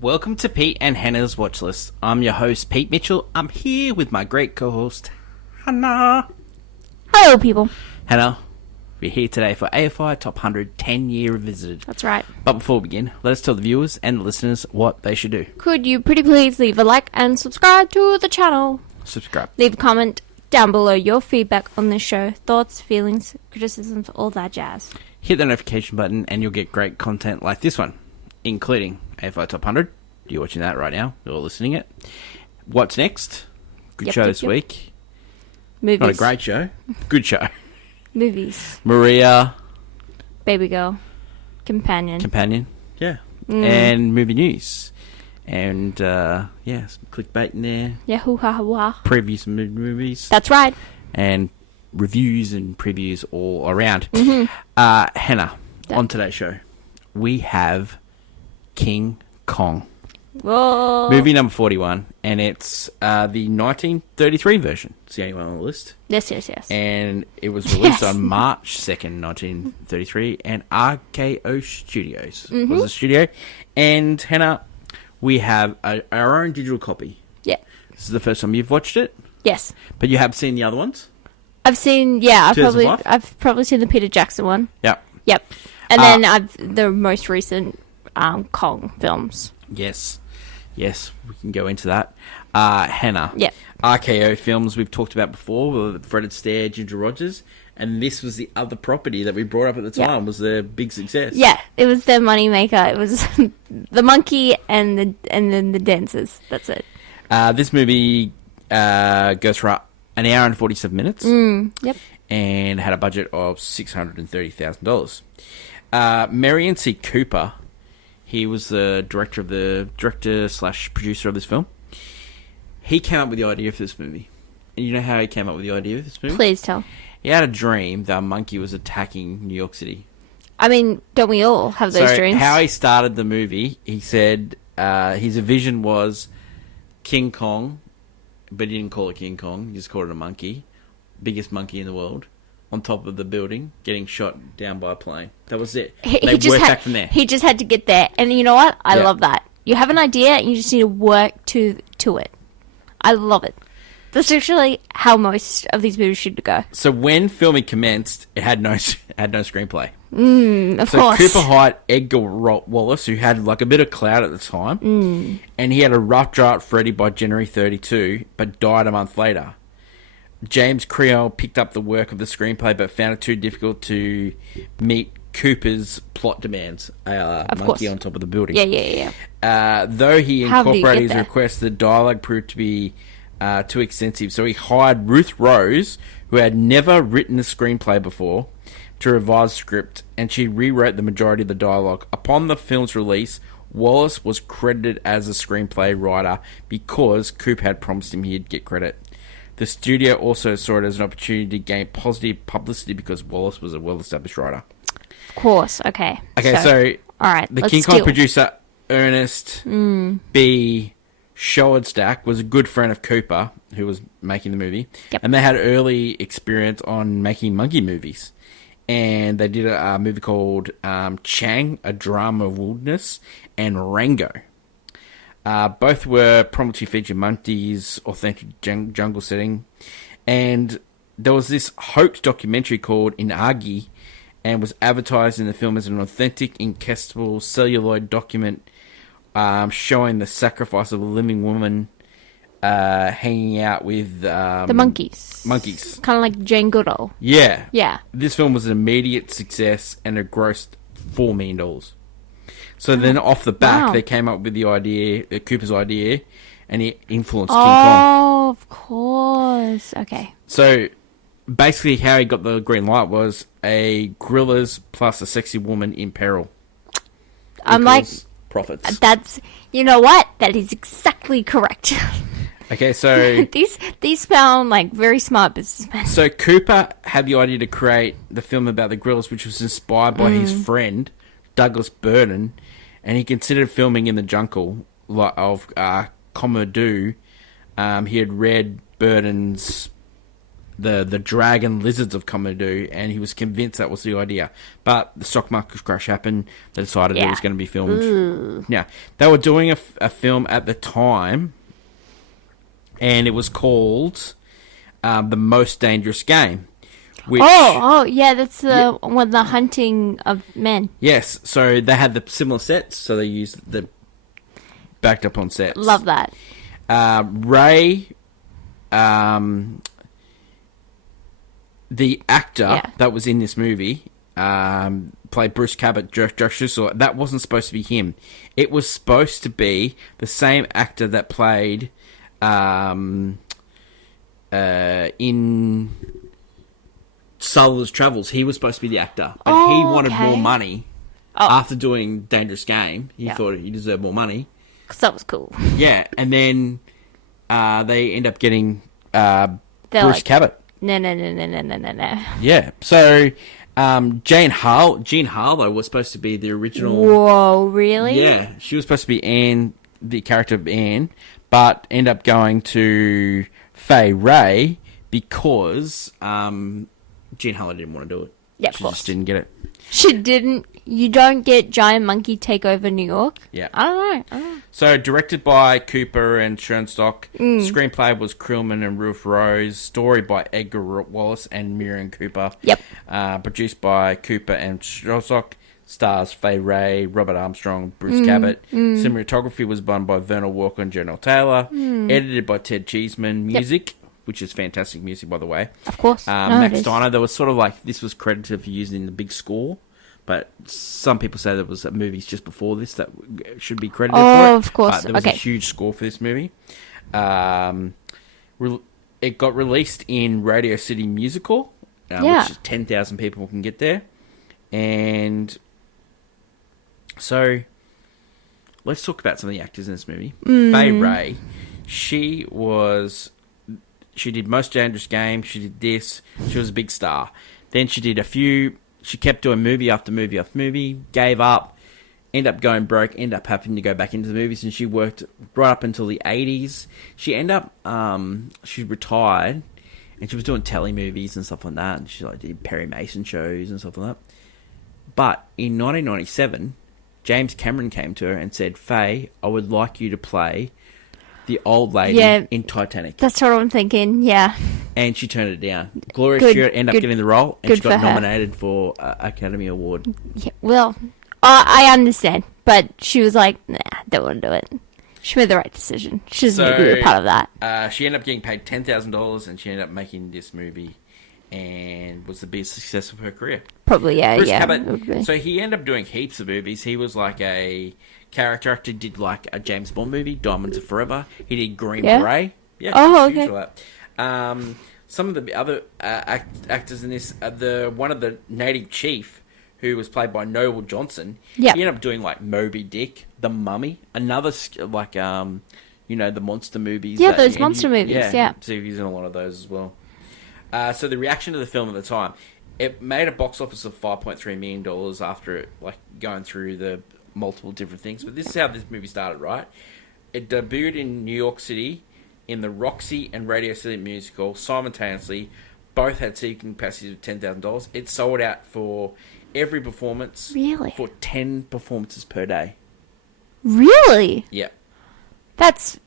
Welcome to Pete and Hannah's Watch List. I'm your host, Pete Mitchell. I'm here with my great co-host, Hannah. Hello, people. Hannah, we're here today for AFI Top 100 10-Year Revisited. That's right. But before we begin, let us tell the viewers and the listeners what they should do. Could you pretty please leave a like and subscribe to the channel? Subscribe. Leave a comment down below your feedback on this show. Thoughts, feelings, criticisms, all that jazz. Hit the notification button and you'll get great content like this one, including AFI Top 100. You're watching that right now. You're listening it. What's next? Good show this week. Movies. Not a great show. Good show. Movies. Maria. Baby Girl. Companion. Yeah. And movie news. And, some clickbait in there. Yahoo ha ha. Preview some movies. That's right. And reviews and previews all around. Hannah, on today's show, we have King Kong. Whoa. Movie number 41, and it's the 1933 version. It's the only one on the list. Yes. And it was released on March 2nd, 1933, and RKO Studios was the studio. And Hannah, we have our own digital copy. Yeah. This is the first time you've watched it? Yes. But you have seen the other ones? I've seen, I've probably seen the Peter Jackson one. Yep. And then the most recent Kong films. Yes, we can go into that. Hannah. Yeah. RKO films we've talked about before, with Fred Astaire, Ginger Rogers, and this was the other property that we brought up at the time, was their big success. Yeah, it was their money maker. It was the monkey and then the dancers. That's it. This movie goes for an hour and 47 minutes. Yep. And had a budget of $630,000. Marion C. Cooper, he was the director/producer of this film. He came up with the idea for this movie. And you know how he came up with the idea of this movie? Please tell. He had a dream that a monkey was attacking New York City. I mean, don't we all have those dreams? How he started the movie, he said his vision was King Kong, but he didn't call it King Kong. He just called it a monkey. Biggest monkey in the world. On top of the building, getting shot down by a plane. That was it. They worked back from there. He just had to get there. And you know what? I love that. You have an idea, and you just need to work to it. I love it. That's actually how most of these movies should go. So when filming commenced, it had no screenplay. Of course. Cooper hired Edgar Wallace, who had like a bit of clout at the time, and he had a rough draft ready by January 32, but died a month later. James Creel picked up the work of the screenplay, but found it too difficult to meet Cooper's plot demands. Monkey on top of the building. Yeah. Though he incorporated his request, the dialogue proved to be too extensive. So he hired Ruth Rose, who had never written a screenplay before, to revise the script, and she rewrote the majority of the dialogue. Upon the film's release, Wallace was credited as a screenplay writer because Cooper had promised him he'd get credit. The studio also saw it as an opportunity to gain positive publicity because Wallace was a well-established writer. Of course. Okay. So all right. The King Kong producer, Ernest B. Schoenstack, was a good friend of Cooper, who was making the movie. Yep. And they had early experience on making monkey movies. And they did a movie called Chang, A Drama of Wilderness, and Rango. Both were prominently featured monkeys, authentic jungle setting. And there was this hoax documentary called Inagi, and was advertised in the film as an authentic, ingestible celluloid document showing the sacrifice of a living woman hanging out with... the monkeys. Kind of like Jane Goodall. Yeah. Yeah. This film was an immediate success, and it grossed $4 million. So then off the back, they came up with the idea, Cooper's idea, and he influenced King Kong. Oh, of course. Okay. So basically how he got the green light was a gorillas plus a sexy woman in peril. I'm like... profits. That's... You know what? That is exactly correct. Okay, so... These sound like very smart businessmen. So Cooper had the idea to create the film about the gorillas, which was inspired by his friend, Douglas Burton, and he considered filming in the jungle of Komodo. He had read Burton's the dragon lizards of comedy, and he was convinced that was the idea. But the stock market crash happened. They decided it was going to be filmed. Ooh. Yeah, they were doing a film at the time, and it was called The Most Dangerous Game. Which, yeah, that's the one, the hunting of men. Yes, so they had the similar sets, so they used the backed up on sets. Love that. Ray, the actor that was in this movie, played Bruce Cabot, Josh Schussel. That wasn't supposed to be him. It was supposed to be the same actor that played in Sullivan's Travels. He was supposed to be the actor, but he wanted more money. After doing Dangerous Game, he thought he deserved more money. Because that was cool. Yeah, and then they end up getting Bruce Cabot. No. Yeah, so Jean Harlow was supposed to be the original. Whoa, really? Yeah, she was supposed to be Anne, the character of Anne, but end up going to Fay Ray because Jean Harlow didn't want to do it. Yeah, of she course. Just didn't get it. She didn't. You don't get Giant Monkey take over New York? Yeah. I don't know. So, directed by Cooper and Schoenstock. Screenplay was Krillman and Ruth Rose. Story by Edgar Wallace and Miriam Cooper. Yep. Produced by Cooper and Schoenstock. Stars Fay Ray, Robert Armstrong, Bruce Cabot. Cinematography was done by Vernal Walker and General Taylor. Edited by Ted Cheeseman. Music, which is fantastic music, by the way. Of course. Max Steiner, there was sort of like, this was credited for using the big score. But some people say there was movies just before this that should be credited for it. Of course. There was a huge score for this movie. It got released in Radio City Musical, which is 10,000 people can get there. And so, let's talk about some of the actors in this movie. Fay Ray, she did Most Dangerous Game, she did this, she was a big star. Then she did she kept doing movie after movie after movie, gave up, ended up going broke, ended up having to go back into the movies, and she worked right up until the 80s. She ended up, she retired, and she was doing telly movies and stuff like that, and she did Perry Mason shows and stuff like that. But in 1997, James Cameron came to her and said, Faye, I would like you to play the old lady in Titanic. That's what I'm thinking, yeah. And she turned it down. Gloria Stewart ended up getting the role, and she got nominated for Academy Award. Yeah, well, I understand, but she was like, nah, don't want to do it. She made the right decision. She doesn't need to be a part of that. She ended up getting paid $10,000, and she ended up making this movie, and was the biggest success of her career. Probably, yeah. Bruce Cabot, so he ended up doing heaps of movies. He was like a character actor, did like a James Bond movie, Diamonds Are Forever. He did Green Beret. Yeah, okay. Some of the other actors in this, one of the native chief, who was played by Noel Johnson. He ended up doing like Moby Dick, The Mummy, another like the monster movies. Yeah, those monster movies. Yeah, so he's in a lot of those as well. So the reaction to the film at the time, it made a box office of $5.3 million after it going through the multiple different things. But this is how this movie started, right? It debuted in New York City in the Roxy and Radio City Musical simultaneously. Both had seating capacities of $10,000. It sold out for every performance. Really? For 10 performances per day. Really? Yeah. That's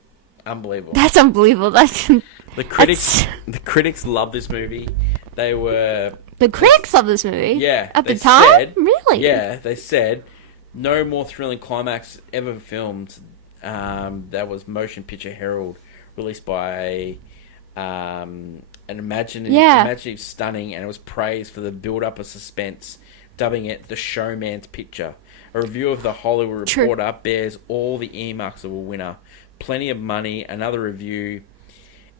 unbelievable. That's unbelievable. The critics love this movie. The critics love this movie? Yeah. At the time? Really? Yeah, they said no more thrilling climax ever filmed. That was Motion Picture Herald, released by an imaginative, stunning, and it was praised for the build-up of suspense, dubbing it the showman's picture. A review of the Hollywood Reporter bears all the earmarks of a winner. Plenty of money. Another review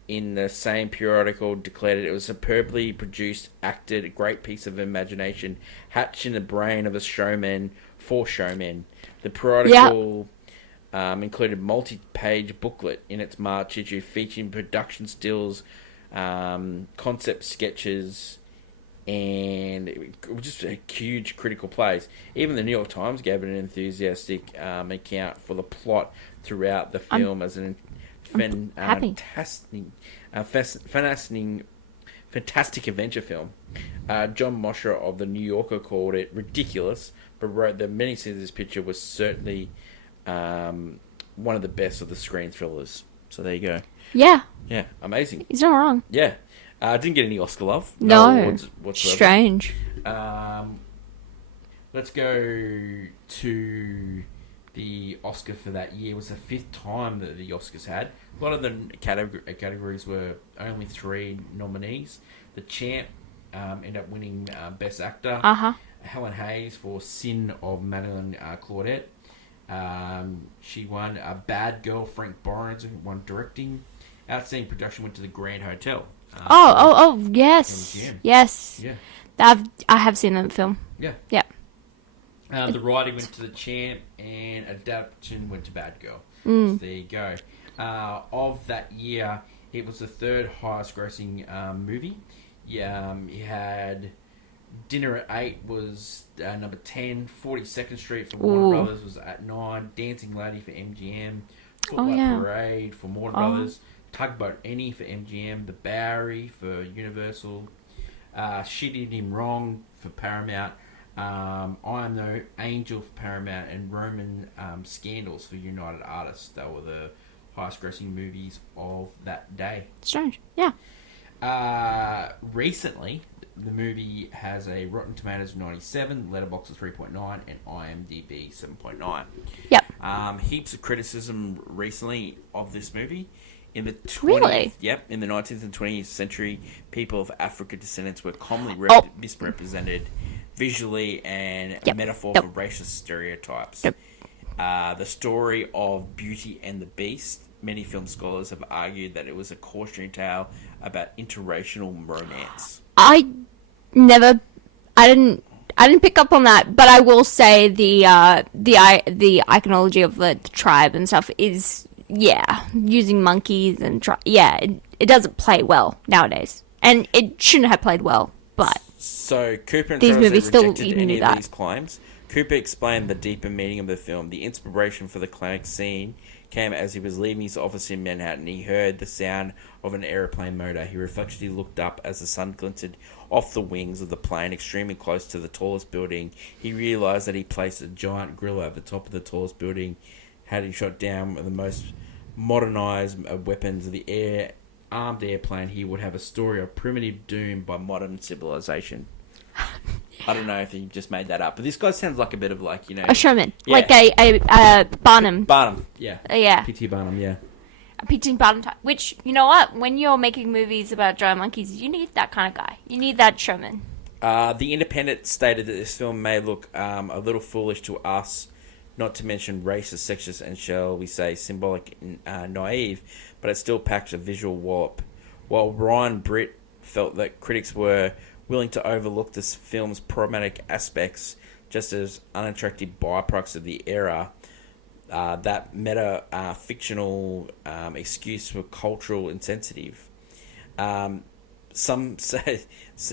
in the same periodical declared it was superbly produced, acted, a great piece of imagination, hatched in the brain of a showman for showmen. The periodical included multi-page booklet in its March issue featuring production stills, concept sketches, and it was just a huge critical place. Even the New York Times gave it an enthusiastic account for the plot throughout the fantastic adventure film. John Mosher of The New Yorker called it ridiculous, but wrote that many scenes of this picture was certainly one of the best of the screen thrillers. So there you go. Yeah. Yeah, amazing. He's not wrong. Yeah. Didn't get any Oscar love. No. Awards whatsoever. Strange. Let's go to the Oscar for that year. It was the 5th time that the Oscars had. A lot of the categories were only 3 nominees. The Champ ended up winning Best Actor. Helen Hayes for Sin of Madeline Claudette. She won Bad Girl. Frank Boris won Directing. Outstanding Production went to The Grand Hotel. Yes. MGM. Yes. Yeah. I have seen that film. Yeah. Yeah. The Writing went to The Champ, and Adaptation went to Bad Girl. So there you go. Of that year, it was the 3rd highest grossing movie. Yeah, you had Dinner at 8 was number 10. 42nd Street for Warner Brothers was at 9. Dancing Lady for MGM. Footlight Parade for Warner Brothers. Tugboat Annie for MGM. The Bowery for Universal. She Did Him Wrong for Paramount. I Am No Angel for Paramount. And Roman Scandals for United Artists. They were the highest grossing movies of that day. Strange. Yeah. Recently, the movie has a Rotten Tomatoes 97, Letterboxd of 3.9, and IMDb 7.9. Yep. Heaps of criticism recently of this movie. In the 20th, Really? Yep. In the 19th and 20th century, people of African descendants were commonly misrepresented visually and a metaphor for racist stereotypes. The story of Beauty and the Beast. Many film scholars have argued that it was a cautionary tale about interracial romance. I didn't pick up on that, but I will say the iconology of the tribe and stuff is using monkeys and it doesn't play well nowadays, and it shouldn't have played well. But so Cooper and these Travis movies still rejected even any do of that. these claims. Cooper explained the deeper meaning of the film. The inspiration for the climax scene came as he was leaving his office in Manhattan. He heard the sound of an aeroplane motor. He reflexively looked up as the sun glinted off the wings of the plane, extremely close to the tallest building. He realized that he placed a giant gorilla at the top of the tallest building. Had he shot down the most modernized weapons of the armed airplane, he would have a story of primitive doom by modern civilization. I don't know if he just made that up, but this guy sounds like a bit of like, a showman, like a Barnum. Barnum, yeah. Yeah. P.T. Barnum, yeah. A P.T. Barnum type. Which, you know what? When you're making movies about giant monkeys, you need that kind of guy. You need that showman. The Independent stated that this film may look a little foolish to us, not to mention racist, sexist, and shall we say symbolic and naive, but it still packs a visual wallop. While Ryan Britt felt that critics were willing to overlook this film's problematic aspects just as unattractive byproducts of the era, that meta-fictional excuse for cultural insensitive. Some say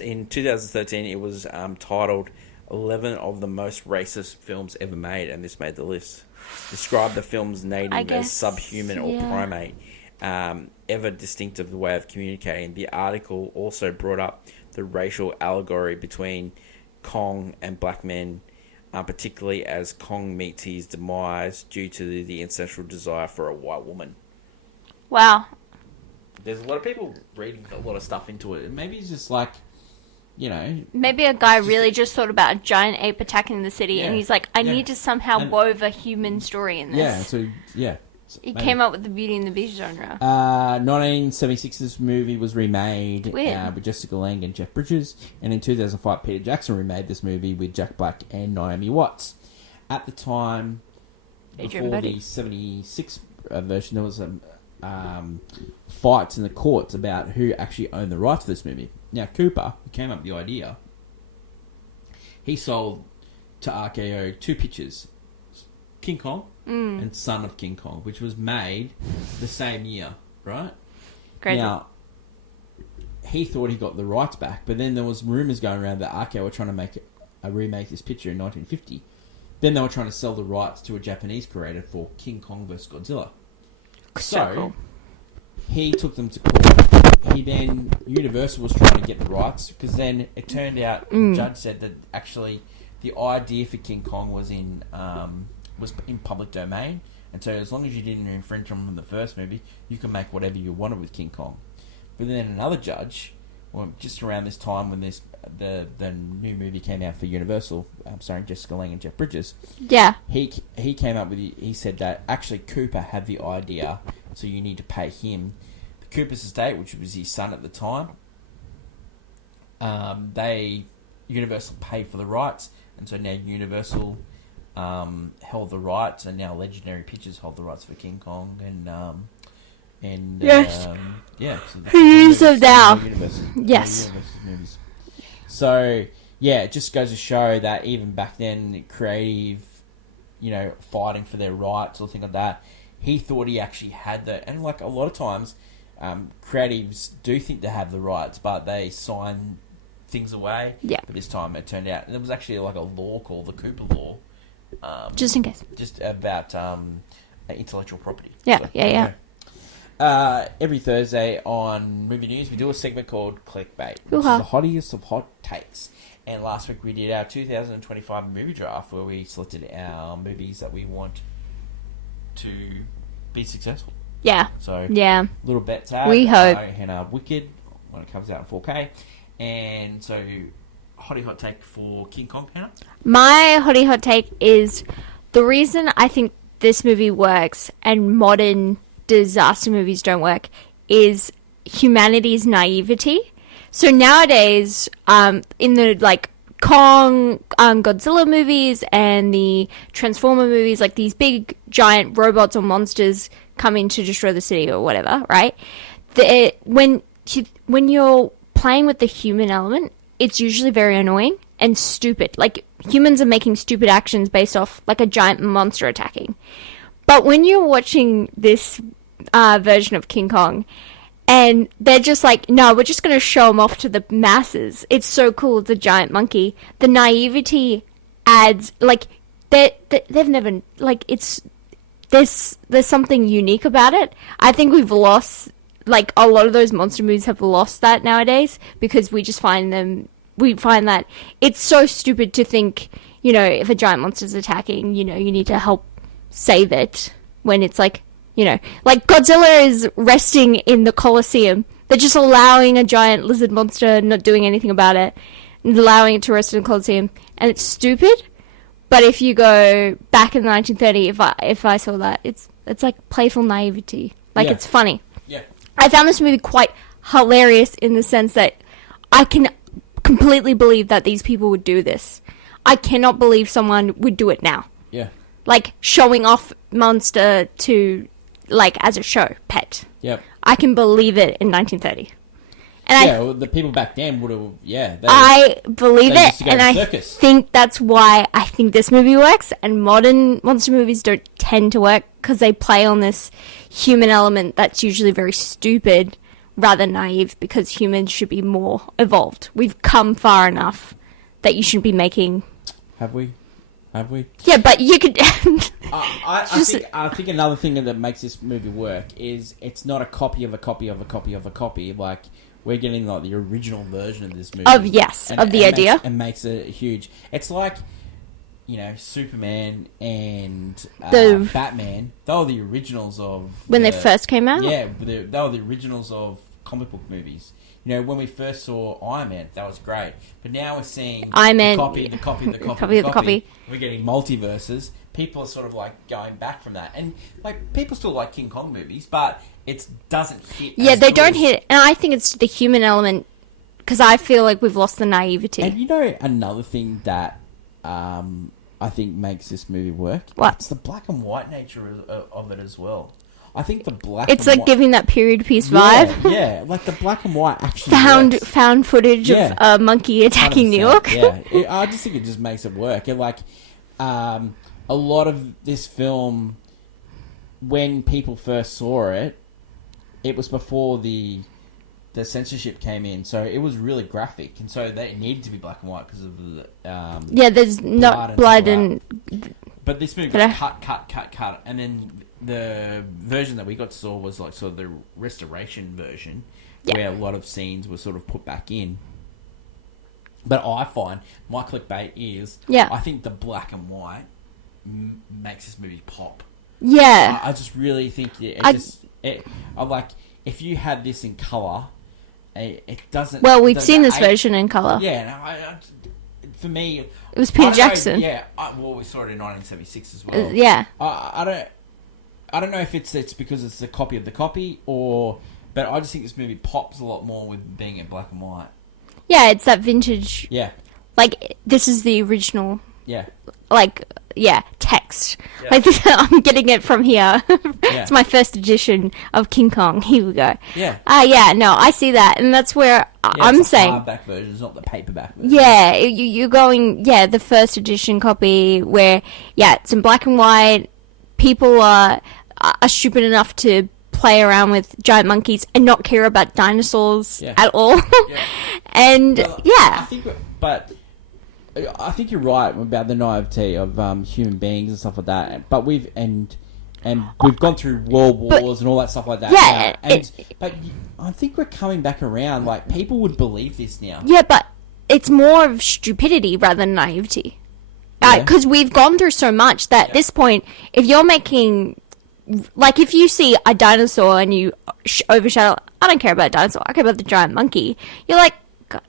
in 2013 it was titled 11 of the most racist films ever made, and this made the list. Described the film's native as subhuman or primate, ever distinctive way of communicating. The article also brought up the racial allegory between Kong and black men, particularly as Kong meets his demise due to the ancestral desire for a white woman. Wow. There's a lot of people reading a lot of stuff into it. Maybe it's just like, Maybe a guy really just thought about a giant ape attacking the city, and he's like, I need to somehow wove a human story in this. He came up with the Beauty and the Beast genre. 1976, this movie was remade with Jessica Lange and Jeff Bridges. And in 2005, Peter Jackson remade this movie with Jack Black and Naomi Watts. At the time, before the 76 version, there was fights in the courts about who actually owned the rights to this movie. Now, Cooper, who came up with the idea, he sold to RKO 2 pictures. King Kong and Son of King Kong, which was made the same year, right? Crazy. Now, he thought he got the rights back, but then there was rumours going around that RKO were trying to remake this picture in 1950. Then they were trying to sell the rights to a Japanese creator for King Kong vs. Godzilla. So cool. he took them to court. Universal was trying to get the rights, because then it turned out the judge said that actually the idea for King Kong was in public domain, and so as long as you didn't infringe on the first movie, you can make whatever you wanted with King Kong. But then another judge, well, just around this time when the new movie came out for Universal, starring Jessica Lange and Jeff Bridges. Yeah. He came up with, he said that actually Cooper had the idea, so you need to pay him. Cooper's estate, which was his son at the time, Universal paid for the rights, and so now Universal held the rights, and now Legendary Pictures hold the rights for King Kong, yes. So who use them now? Yes. Movies. So yeah, it just goes to show that even back then, creative, fighting for their rights or things like that, he thought he actually had and like a lot of times, creatives do think they have the rights, but they sign things away. Yeah. But this time it turned out there was actually like a law called the Cooper Law. Just in case. Just about intellectual property. Yeah, So, yeah. Every Thursday on Movie News, we do a segment called Clickbait, which Hoo-ha. is the hottest of hot takes. And last week we did our 2025 movie draft, where we selected our movies that we want to be successful. Yeah. So, yeah. little bet tag. We hope. And Wicked, when it comes out in 4K. And so, hot take for King Kong, Hannah? My hot take is the reason I think this movie works and modern disaster movies don't work is humanity's naivety. So nowadays, in the like Kong, Godzilla movies and the Transformer movies, like these big giant robots or monsters come in to destroy the city or whatever, right? When you're playing with the human element, it's usually very annoying and stupid. Like, humans are making stupid actions based off like a giant monster attacking. But when you're watching this version of King Kong, and they're just like, no, we're just going to show them off to the masses. It's so cool. It's a giant monkey. The naivety adds, like, they've never, like, there's something unique about it. I think we've lost, like, a lot of those monster movies have lost that nowadays, because we find that it's so stupid to think, if a giant monster's attacking, you need to help save it, when it's like, like Godzilla is resting in the Colosseum. They're just allowing a giant lizard monster, not doing anything about it, and allowing it to rest in the Colosseum. And it's stupid. But if you go back in 1930, if I saw that, it's like playful naivety. Like, yeah. It's funny. Yeah. I found this movie quite hilarious in the sense that I can completely believe that these people would do this. I cannot believe someone would do it now. Yeah. Like, showing off monster to, like, as a show, pet. Yep. I can believe it in 1930. And well, the people back then would have, I believe they it, used to go and to I circus. think that's why I think this movie works, and modern monster movies don't tend to work, because they play on this human element that's usually very stupid, rather naive, because humans should be more evolved. We've come far enough that you shouldn't be making... Have we? Yeah, but you could... I think another thing that makes this movie work is it's not a copy of a copy of a copy of a copy. Like, we're getting like the original version of this movie. Of the idea. Makes it huge. It's like, Superman and Batman. They were the originals of... When they first came out? Yeah, they were the originals of comic book movies. When we first saw Iron Man, that was great. But now we're seeing Iron Man, the copy. We're getting multiverses. People are sort of like going back from that. And like, people still like King Kong movies, but it doesn't hit. Yeah, they don't hit. And I think it's the human element, because I feel like we've lost the naivety. And another thing that I think makes this movie work? What? It's the black and white nature of it as well. I think the black it's and like white... giving that period piece vibe. Yeah, like the black and white actually works. Found footage of a monkey attacking 100%, New York. Yeah, I just think it just makes it work. And like, a lot of this film, when people first saw it, it was before the censorship came in, so it was really graphic, and so they needed to be black and white because of the there's not blood and But this movie got cut, and then the version that we got to saw was like sort of the restoration version, where a lot of scenes were sort of put back in. But I find my clickbait is, I think the black and white makes this movie pop. Yeah, I just really think I'm like, if you had this in color, it doesn't. Well, we've seen this version in color. Yeah, for me, it was Peter Jackson. Well, we saw it in 1976 as well. I don't know if it's because it's a copy of the copy, but I just think this movie pops a lot more with being in black and white. Yeah, it's that vintage. Yeah, like this is the original. Yeah. Text. Yeah. Like I'm getting it from here. It's my first edition of King Kong. Here we go. Yeah. No, I see that, and that's where I'm saying hardback version, it's not the paperback version. Yeah, you're going. Yeah, the first edition copy where it's in black and white. People are stupid enough to play around with giant monkeys and not care about dinosaurs at all. And I think you're right about the naivety of human beings and stuff like that. But we've gone through world wars and all that stuff like that. Yeah, but I think we're coming back around. Like, people would believe this now. Yeah, but it's more of stupidity rather than naivety. Because we've gone through so much that at this point, if you're making, like, if you see a dinosaur and you overshadow, I don't care about a dinosaur, I care about the giant monkey. You're like,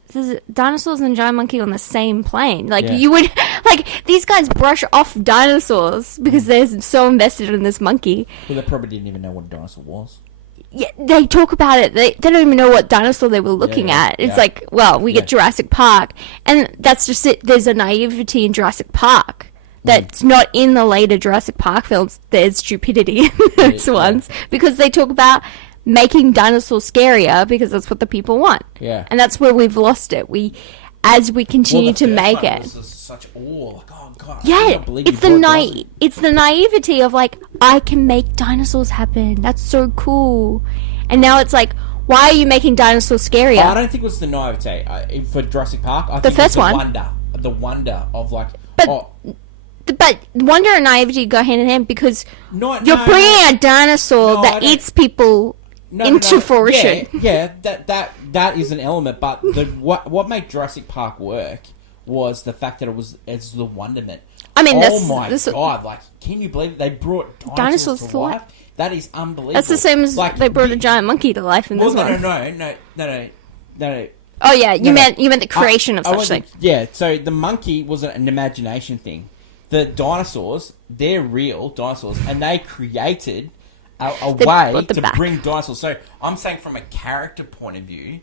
there's dinosaurs and giant monkey on the same plane. Like, you would, like, these guys brush off dinosaurs because they're so invested in this monkey. Well, they probably didn't even know what a dinosaur was. Yeah, they talk about it. They don't even know what dinosaur they were looking at. It's like, well, we get Jurassic Park, and that's just it. There's a naivety in Jurassic Park that's not in the later Jurassic Park films. There's stupidity in those ones because they talk about making dinosaurs scarier because that's what the people want. Yeah. And that's where we've lost it. As we continue to make it. Was such awe. Like, oh God, it's the naivety of like, I can make dinosaurs happen. That's so cool. And now it's like, why are you making dinosaurs scarier? I don't think it was the naivete for Jurassic Park. I think the first one. The wonder of like. But wonder and naivety go hand in hand because you're bringing a dinosaur that eats people into fruition. Yeah, that is an element. But what made Jurassic Park work was the fact that it's the wonderment. I mean, God! Like, can you believe it? They brought dinosaurs to life? That is unbelievable. That's the same as they brought a giant monkey to life in this one. No. Oh yeah, you meant the creation of such things. Yeah, so the monkey was an imagination thing. The dinosaurs, they're real dinosaurs, and they created a way to bring dinosaurs. So I'm saying from a character point of view,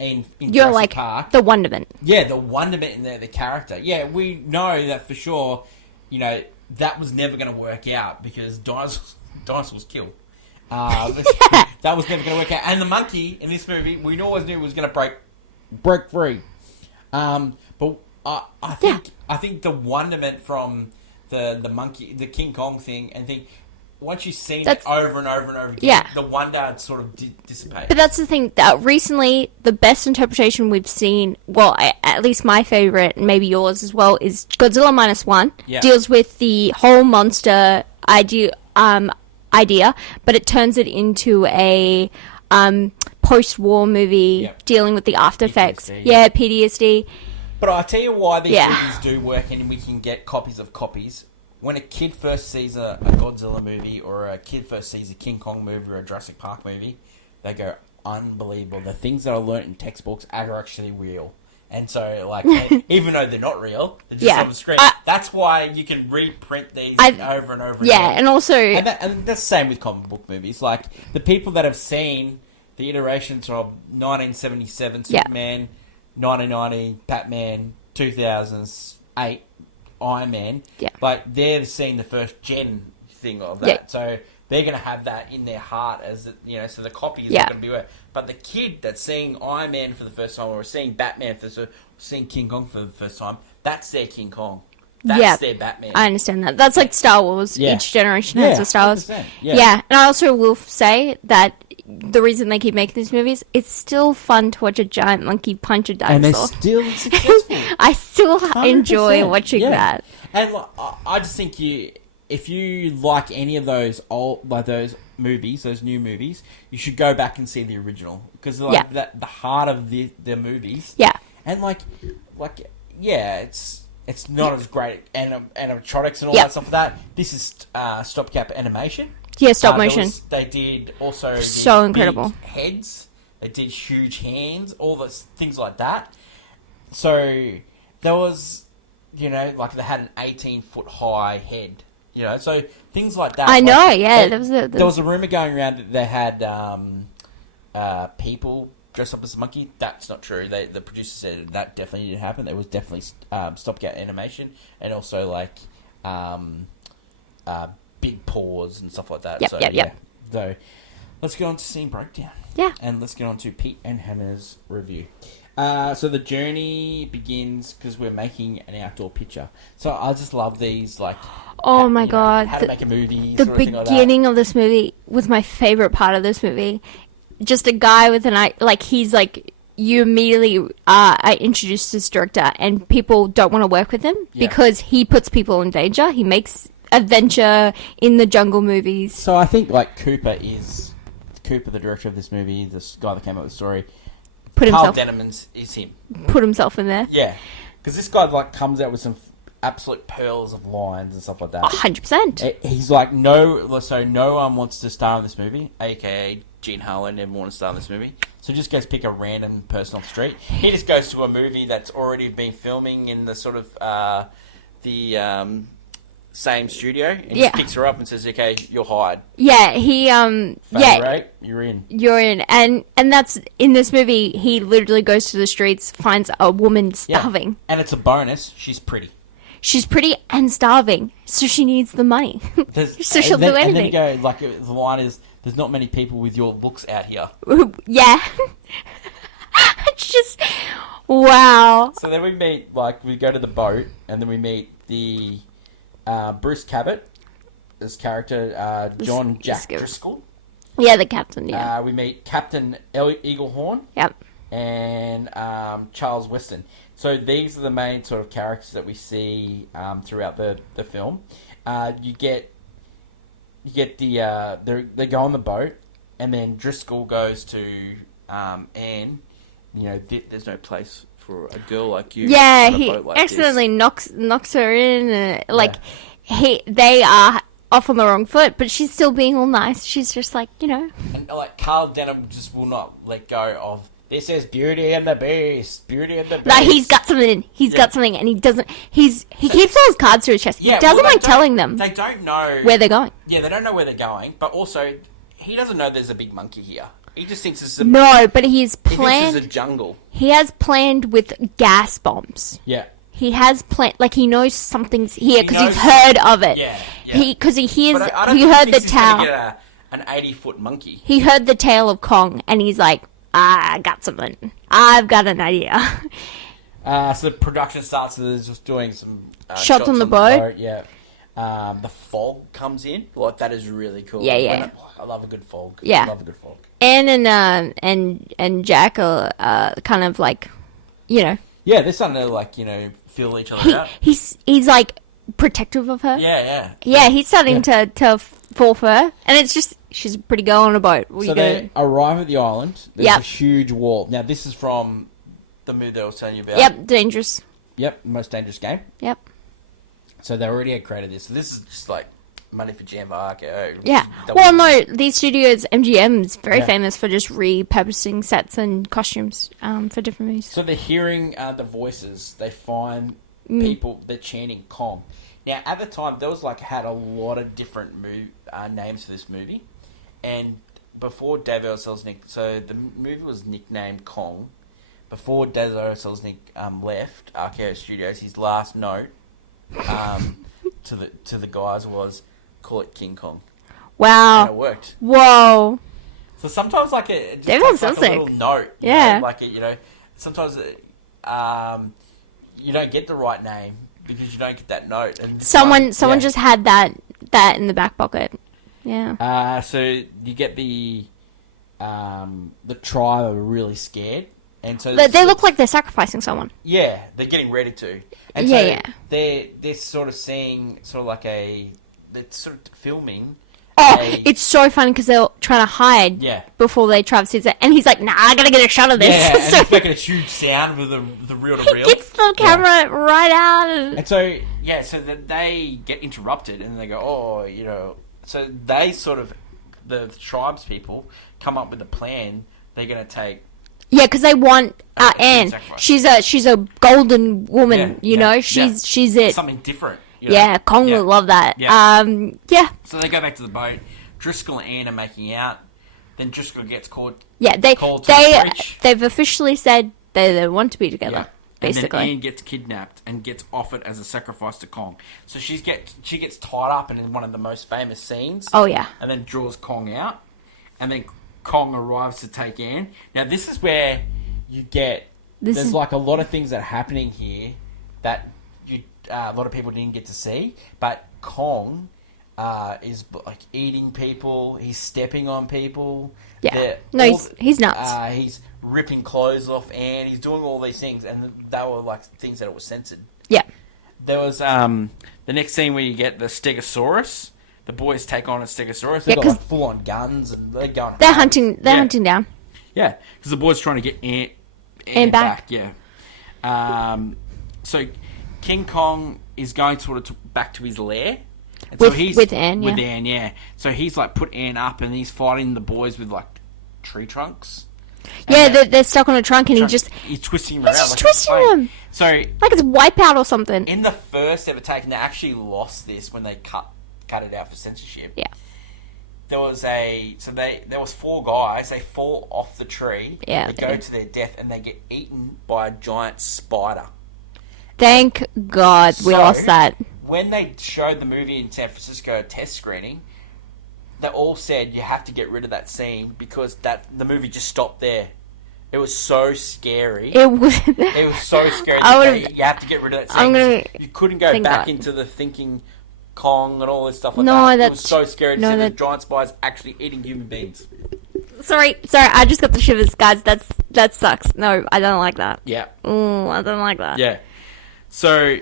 in Jurassic Park, the wonderment. Yeah, the wonderment in the character. Yeah, we know that for sure. You know, that was never going to work out because dinosaurs kill. That was never going to work out. And the monkey in this movie, we always knew was going to break free. But I think the wonderment from the monkey, the King Kong thing, and once you've seen it over and over and over again, the wonder sort of dissipates. But that's the thing. Recently, the best interpretation we've seen, well, at least my favorite, and maybe yours as well, is Godzilla Minus One. Yeah. Deals with the whole monster idea, but it turns it into a post-war movie dealing with the after effects. PTSD. But I'll tell you why these movies do work, and we can get copies of copies. When a kid first sees a Godzilla movie, or a kid first sees a King Kong movie or a Jurassic Park movie, they go, unbelievable. The things that I learnt in textbooks are actually real. And so, like, even though they're not real, they're just on the screen. That's why you can reprint these over and over again. Yeah, and also... And that's the same with comic book movies. Like, the people that have seen the iterations of 1977 Superman... 1990, Batman, 2008, Iron Man. Yeah. Like, they've seen the first gen thing of that. Yeah. So they're going to have that in their heart as, so the copy is not going to be worth. But the kid that's seeing Iron Man for the first time, or seeing Batman seeing King Kong for the first time, that's their King Kong. That's their Batman. I understand that. That's like Star Wars. Yeah. Each generation has a Star Wars. Yeah. And I also will say that the reason they keep making these movies, it's still fun to watch a giant monkey punch a dinosaur. And they're still successful. I still enjoy watching that. And like, I just think if you like any of those those movies, those new movies, you should go back and see the original because like the heart of the movies. Yeah. And yeah, it's not as great animatronics and all that stuff. That this is stopgap animation. Yeah, stop motion. They did also so incredible heads. They did huge hands, all those things like that. So there was, like they had an 18-foot high head. So things like that. I know, yeah. There was a rumor going around that they had people dressed up as a monkey. That's not true. The producer said that definitely didn't happen. There was definitely stopgap animation and also like big paws and stuff like that. Yep. So let's get on to scene breakdown. Yeah. And let's get on to Pete and Hannah's review. So the journey begins because we're making an outdoor picture. So I just love these, like... Oh my god. How to make a movie, the sort of thing like that. beginning of this movie was my favorite part of this movie. Just a guy with an eye... Like, he's like... You immediately are introduced this director and people don't want to work with him because he puts people in danger. He makes adventure in the jungle movies. So I think, like, Cooper, the director of this movie, this guy that came up with the story... Carl Denham is him. Put himself in there. Yeah. Because this guy, like, comes out with some absolute pearls of lines and stuff like that. 100%. He's like, no one wants to star in this movie, a.k.a. Gene Harlan never wanted to star in this movie. So just goes pick a random person off the street. He just goes to a movie that's already been filming in the sort of, same studio and just picks her up and says, okay, you're hired. Yeah, Rate, you're in. You're in. And that's, in this movie, he literally goes to the streets, finds a woman starving. Yeah. And it's a bonus, she's pretty. She's pretty and starving, so she needs the money. So she'll do anything. And then you go, like, the line is, there's not many people with your looks out here. Yeah. It's just, wow. So then we meet, we go to the boat, and then we meet the... Bruce Cabot, his character, John Jack Driscoll. Yeah, the captain, yeah. We meet Captain Eaglehorn. Yep. And Charles Weston. So these are the main sort of characters that we see throughout the film. You get the they go on the boat, and then Driscoll goes to Anne. There's no place for a girl like you. Yeah, on a he boat like accidentally this. knocks her in. They are off on the wrong foot, but she's still being all nice. She's just like, And like Carl Denham just will not let go of. This is Beauty and the Beast. Beauty and the Beast. Like, he's got something. He's got something, and he doesn't. He keeps all his cards to his chest. Yeah, he doesn't like telling them. They don't know where they're going. Yeah, they don't know where they're going, but also he doesn't know there's a big monkey here. He just thinks it's but he's planned. He thinks it's a jungle. He has planned with gas bombs. Yeah. He has planned, like, he knows something's here because he's heard of it. Yeah. Because he hears. But I don't he think heard he the thinks he's gonna tale. get an 80-foot monkey. He heard the tale of Kong, and he's like, I got something. I've got an idea. So the production starts. So they're just doing some shots on the boat. Yeah. The fog comes in. Like, that is really cool. Yeah. I love a good fog. Yeah. I love a good fog. Anne and Jack are kind of like, Yeah, they're starting to feel each other out. He's like protective of her. Yeah. Yeah, he's starting to fall for her, and it's just she's a pretty girl on a boat. So they arrive at the island. There's a huge wall. Now this is from the movie that I was telling you about. Yep, dangerous. Yep, most dangerous game. Yep. So they already had created this. So this is just like money for Jam RKO. Yeah. Well, no, these studios, MGM's very famous for just repurposing sets and costumes for different movies. So they're hearing the voices. They find people, they're chanting Kong. Now, at the time, there was had a lot of different names for this movie. And before David O. Selznick, so the movie was nicknamed Kong. Before David O. Selznick left RKO Studios, his last note to the guys was, call it King Kong. Wow. And it worked. Whoa. So sometimes it just David takes a little note. Yeah. Sometimes you don't get the right name because you don't get that note. And someone just had that in the back pocket. Yeah. So you get the tribe are really scared, And so They look like they're sacrificing someone. Yeah, they're getting ready to. And Yeah, so they're sort of seeing sort of like they're sort of filming. Oh, it's so funny because they're trying to hide before Travis sees it, and he's like, "Nah, I gotta get a shot of this." Yeah, and he's making a huge sound with the reel to reel. He gets the camera right out, and so so then they get interrupted, and they go, "Oh, you know." So they sort of the tribes people come up with a plan. They're gonna take. Yeah, because they want Anne. She's a golden woman, you know. She's it. Something different. You know? Yeah, Kong will love that. Yeah. So they go back to the boat. Driscoll and Anne are making out. Then Driscoll gets called. Yeah, they've officially said they want to be together. Yeah. Basically, and then Anne gets kidnapped and gets offered as a sacrifice to Kong. So she gets tied up in one of the most famous scenes. Oh yeah. And then draws Kong out, and then Kong arrives to take Anne. Now this is where you get. There's like a lot of things that are happening here that a lot of people didn't get to see, but Kong is like eating people. He's stepping on people. Yeah, he's nuts. He's ripping clothes off, and he's doing all these things, and they were like things that were censored. Yeah, there was the next scene where you get the Stegosaurus. The boys take on a Stegosaurus. They've got like full on guns, and they're going. They're hunting. They're hunting down. Yeah, because the boys trying to get Anne back. Yeah. So King Kong is going sort of back to his lair. And with Anne, With Anne, yeah. So he's like put Anne up and he's fighting the boys with like tree trunks. Yeah, they're stuck on a trunk and he's twisting them around. He's just twisting them. So like it's Wipeout or something. In the first ever take, and they actually lost this when they cut it out for censorship. Yeah. There was four guys. They fall off the tree. Yeah. They go to their death and they get eaten by a giant spider. Thank God we lost that. When they showed the movie in San Francisco test screening, they all said you have to get rid of that scene because the movie just stopped there. It was so scary. It was so scary. You have to get rid of that scene. You couldn't go back into the thinking Kong and all this stuff like that. It was so scary to see the giant spiders actually eating human beings. Sorry, I just got the shivers, guys. That sucks. No, I don't like that. Yeah. Oh, I don't like that. Yeah. So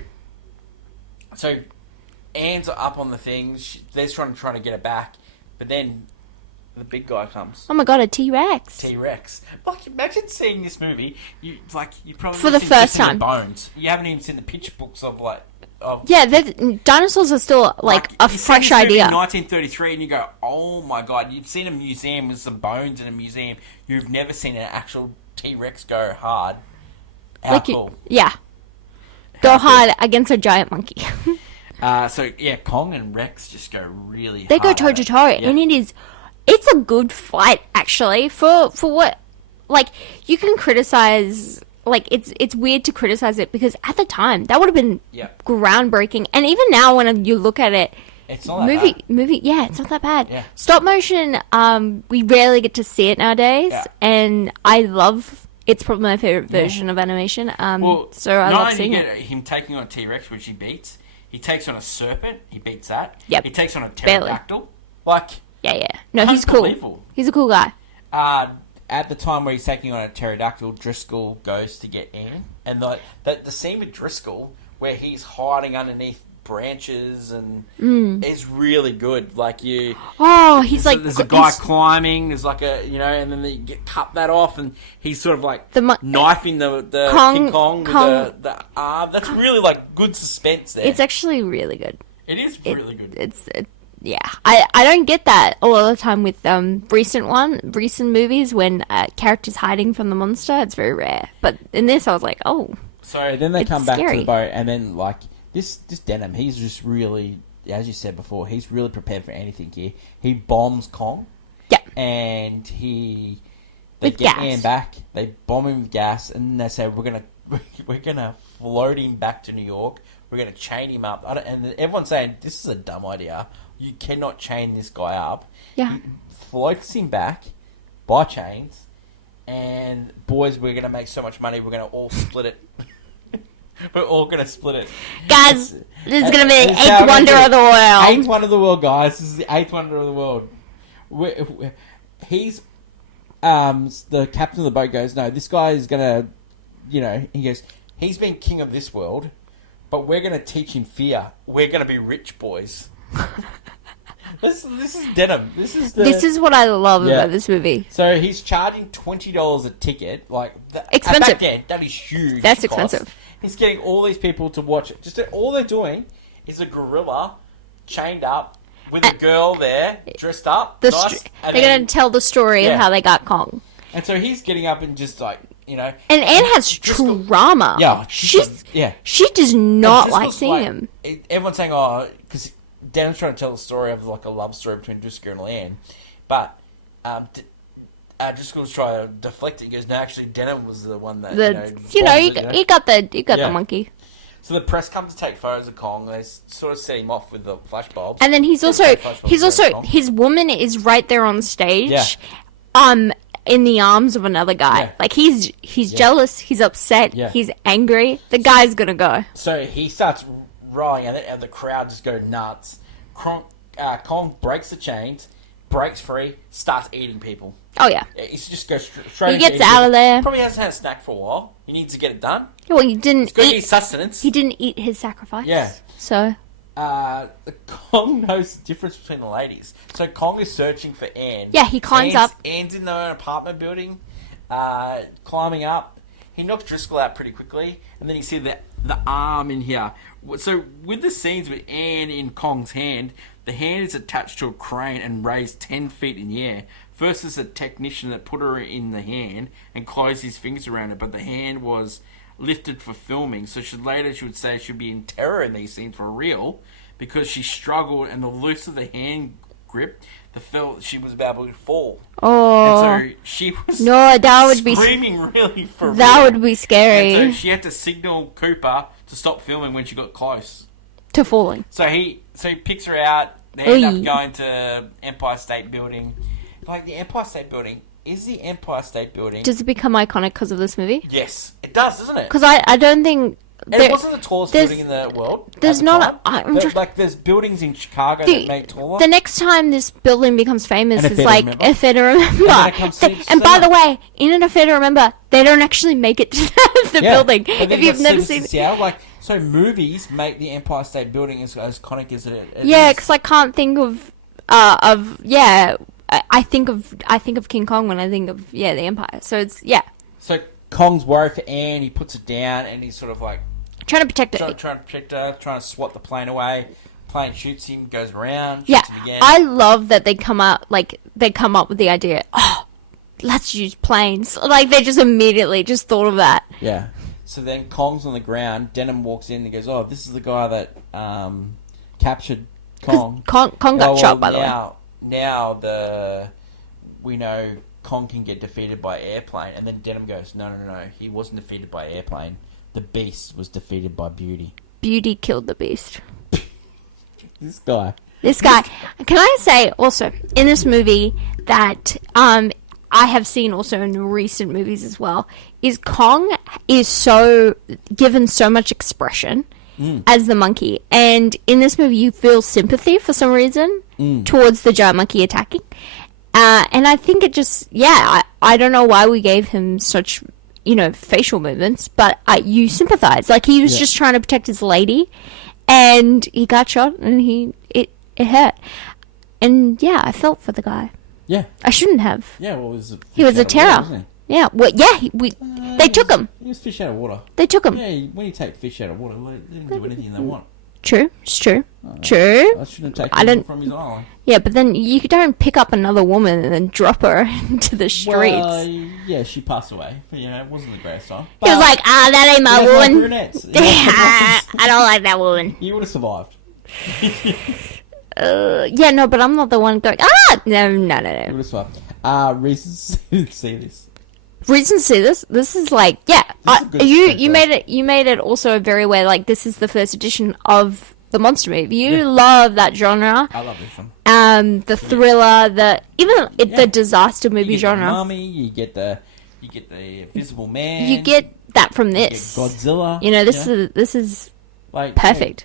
Anne's up on the thing. They're trying to get her back, but then the big guy comes. Oh my God, a T-Rex. T-Rex. Like, imagine seeing this movie. You probably for the first time. Bones. You haven't even seen the picture books of like. Dinosaurs are still like a fresh idea. In 1933, and you go, "Oh my God!" You've seen a museum with some bones in a museum. You've never seen an actual T-Rex go hard. How cool! Yeah. Go hard against a giant monkey. Kong and Rex just go really They hard. Go toe to toe, and it's a good fight actually for what, like, you can criticize, like, it's weird to criticize it because at the time that would have been groundbreaking, and even now when you look at it, it's not that bad. It's not that bad. Yeah. Stop motion, we rarely get to see it nowadays, and I love. It's probably my favorite version of animation. So I love seeing it. Him taking on a T-Rex, which he beats. He takes on a serpent. He beats that. Yep. He takes on a pterodactyl. Yeah. No, he's cool. He's a cool guy. At the time where he's taking on a pterodactyl, Driscoll goes to get Anne, and the scene with Driscoll where he's hiding underneath branches and is really good. Like he's like there's a guy climbing. There's like and then they cut that off, and he's sort of like knifing the King Kong with the arm. That's really like good suspense there. It's actually really good. It is really good. Yeah, I don't get that a lot of the time with recent movies when characters hiding from the monster. It's very rare, but in this I was like, oh. So then they come back to the boat, and then like. This Denham, he's just really, as you said before, he's really prepared for anything here. He bombs Kong. Yeah. And they get Anne back. They bomb him with gas, and they say we're gonna float him back to New York. We're gonna chain him up. And everyone's saying this is a dumb idea. You cannot chain this guy up. Yeah. He floats him back by chains, and boys, we're gonna make so much money. We're gonna all split it. We're all going to split it. Guys, this is going to be the 8th wonder of the world. 8th wonder of the world, guys. This is the 8th wonder of the world. the captain of the boat goes, no, this guy is gonna, he goes, he's been king of this world, but we're gonna teach him fear. We're gonna be rich boys. This is Denim. This is what I love about this movie. So he's charging $20 a ticket. Like expensive. Back then, that is huge. That's expensive. He's getting all these people to watch it. Just all they're doing is a gorilla chained up with a girl there dressed up. They're going to tell the story of how they got Kong. And so he's getting up and just like, And Anne has trauma. Yeah, she does not like seeing him. Everyone's saying, oh, because Denim's trying to tell the story of like a love story between Driscoll and Anne, but Driscoll's trying to deflect it. He goes, no, actually, Denim was the one that you got the monkey. So the press come to take photos of Kong. They sort of set him off with the flashbulbs. And then his woman is right there on stage. Yeah. In the arms of another guy. Yeah. Like he's jealous, he's upset, he's angry. The guy's gonna go. So he starts rolling and the crowd just go nuts. Kong breaks the chains, breaks free, starts eating people. Oh yeah. He just goes straight. He gets out of there. Probably hasn't had a snack for a while. He needs to get it done. Well, he didn't. It's got to eat sustenance. He didn't eat his sacrifice. Yeah. So. Kong knows the difference between the ladies. So Kong is searching for Anne. Yeah, he climbs up. Anne's in their apartment building, climbing up. He knocks Driscoll out pretty quickly, and then you see the arm in here. So with the scenes with Anne in Kong's hand, the hand is attached to a crane and raised 10 feet in the air. First, there's a technician that put her in the hand and closed his fingers around it, but the hand was lifted for filming. So she would say she'd be in terror in these scenes for real because she struggled, and the loose of the hand grip, she was about to fall. Oh. And so she was that would screaming really for real. That would be scary. And so she had to signal Cooper to stop filming when she got close to falling. So he picks her out. They end up going to Empire State Building. Like the Empire State Building. Is the Empire State Building... Does it become iconic because of this movie? Yes, it does, doesn't it? Because I don't think... And it wasn't the tallest building in the world. There's not... there's buildings in Chicago that make taller. The next time this building becomes famous is like A Fair to Remember. And by the way, in A Fair to Remember, they don't actually make it to the building. If you've never seen it. So movies make the Empire State Building as iconic as it is. Yeah, because I can't think of... I think of King Kong when I think of the Empire. So it's So Kong's worried for Anne. He puts it down and he's sort of like trying to protect her. Trying to protect her. Trying to swat the plane away. Plane shoots him. Goes around. Yeah, him again. I love that they come up with the idea. Oh, let's use planes. Like they just immediately just thought of that. Yeah. So then Kong's on the ground. Denim walks in and goes, "Oh, this is the guy that captured Kong." Kong got shot by the way. Now we know Kong can get defeated by airplane, and then Denim goes, no, he wasn't defeated by airplane. The Beast was defeated by Beauty. Beauty killed the Beast. This guy. Can I say also in this movie that I have seen also in recent movies as well is Kong is so given so much expression. As the monkey, and in this movie you feel sympathy for some reason towards the giant monkey attacking, and I think it just I don't know why we gave him such facial movements, but you sympathize. Like he was just trying to protect his lady, and he got shot, and it hurt, and I felt for the guy. Yeah, I shouldn't have. Yeah, well, he was a terror. Yeah, well, they took him. He was fish out of water. They took him. Yeah, when you take fish out of water, they can do anything they want. True, it's true. True. I shouldn't have taken him from his island. Yeah, but then you don't pick up another woman and then drop her into the streets. Well, yeah, she passed away. But, it wasn't the greatest time. He was like, that ain't my woman. I don't like that woman. You would have survived. No, but I'm not the one going, No. You would have survived. Reasons to see this. Reason to see this. This is like, you made it also very way like this is the first edition of the monster movie. You love that genre. I love this one. The thriller, the disaster movie genre. The mummy, you get the Invisible Man. You get that from this. Godzilla. This is like perfect.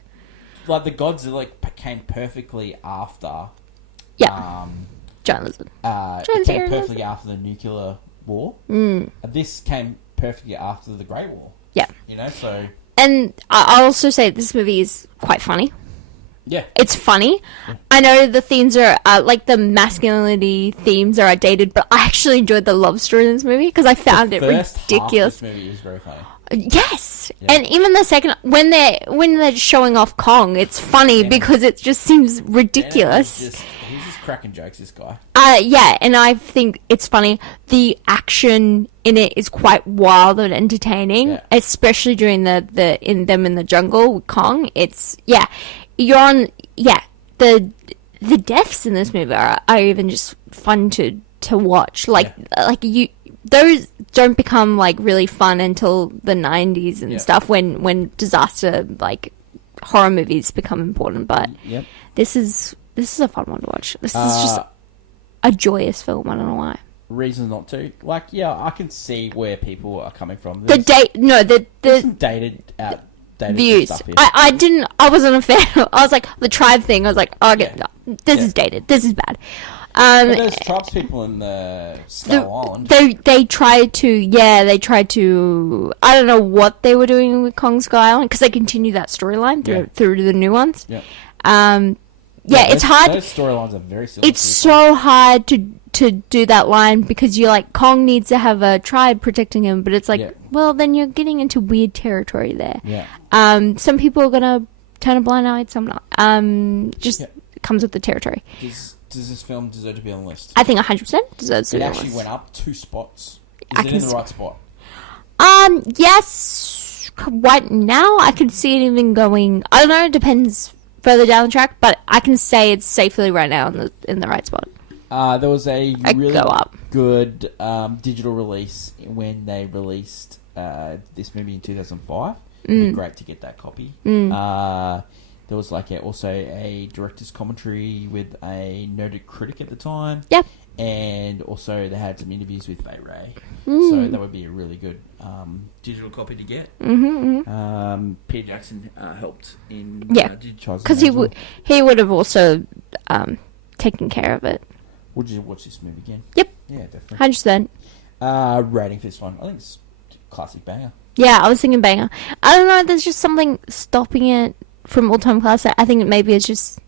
Like the Godzilla came perfectly after. Journalism. It came perfectly after the nuclear war. This came perfectly after the Great War. Yeah. You know, so... And I'll also say this movie is quite funny. Yeah. It's funny. Yeah. I know the themes are, like, the masculinity themes are outdated, but I actually enjoyed the love story in this movie because I found it ridiculous. Half of this movie is very funny. Yes, Yeah. and even the second when they're showing off Kong, it's funny because it just seems ridiculous. He's just cracking jokes, this guy. Yeah, and I think it's funny. The action in it is quite wild and entertaining, especially during the in the jungle with Kong. It's you're on the deaths in this movie are even just fun to watch. Like those don't become like really fun until the 90s and stuff when disaster like horror movies become important, but this is a fun one to watch. This is just a joyous film. I don't know why. Reasons not to. Like, I can see where people are coming from. There's dated views. Stuff here. I wasn't a fan. I was like, the tribe thing, I was like, this is dated. This is bad. But there's tribes people in the Skull Island. They tried to. I don't know what they were doing with Kong Skull Island because they continue that storyline through the new ones. Yeah. It's hard. Those storylines are very similar. It's so hard to do that line because you're like Kong needs to have a tribe protecting him, but it's like, well, then you're getting into weird territory there. Yeah. Some people are gonna turn a blind eye, some not. Comes with the territory. Does this film deserve to be on the list? I think 100% deserves to be on the list. It actually went up 2 spots. Is it in the right spot? Yes. Right now, I could see it even going. I don't know. It depends further down the track, but I can say it's safely right now in the right spot. There was a really good digital release when they released this movie in 2005. It'd be great to get that copy. There was also a director's commentary with a noted critic at the time. Yep. And also they had some interviews with Fay Ray. So that would be a really good digital copy to get. Peter Jackson helped in digitizing because he would have also taken care of it. Would you watch this movie again? Yep. Yeah, definitely. 100%. Rating for this one, I think it's a classic banger. Yeah, I was thinking banger. I don't know, there's just something stopping it from all-time classic. I think maybe it's just...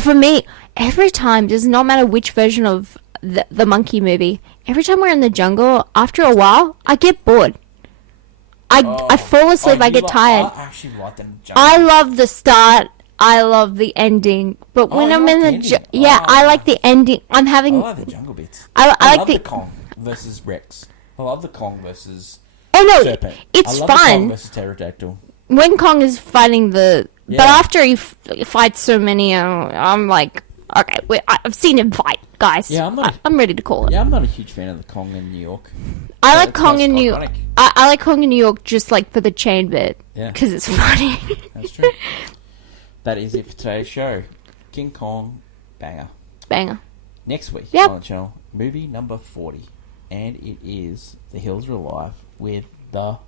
for me, every time, does not matter which version of the monkey movie, every time we're in the jungle, after a while, I get bored. I fall asleep, I get tired. I actually like them jungle. I love the start, I love the ending, but when I'm in the... I like the ending. I like the jungle bits. I love like the Kong versus Rex. I love the Kong versus... Serpent. It's I love fun. The Kong versus pterodactyl. When Kong is fighting but after he fights so many, I'm like, okay, I've seen him fight, guys. Yeah, I'm ready to call it. Yeah, I'm not a huge fan of the Kong in New York. I like Kong in New York. I like Kong in New York just like for the chain bit. Yeah. Because it's funny. That's true. That is it for today's show. King Kong, banger. Next week on the channel, movie number 40. And it is The Hills Are Alive with the...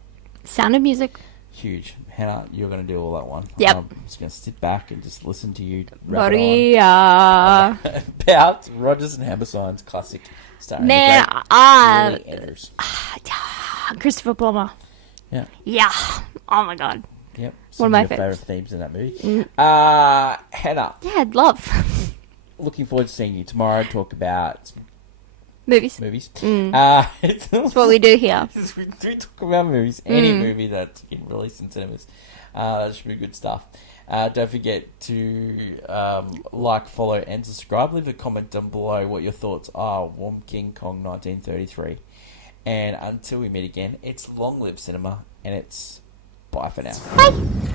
Sound of Music. Huge. Hannah, you're going to do all that one. Yep. I'm just going to sit back and just listen to you Maria. about Rodgers and Hammerstein's classic starring Man, Julie Andrews. Christopher Plummer. Yeah. Yeah. Oh my god. Yep. One of my favorite themes in that movie. Hannah. Yeah, I'd love. Looking forward to seeing you tomorrow to talk about movies. That's what we do here. We talk about movies. Any movie that's been released in cinemas. That should be good stuff. Don't forget to like, follow, and subscribe. Leave a comment down below what your thoughts are on King Kong 1933. And until we meet again, it's long live cinema, and it's bye for now. Bye.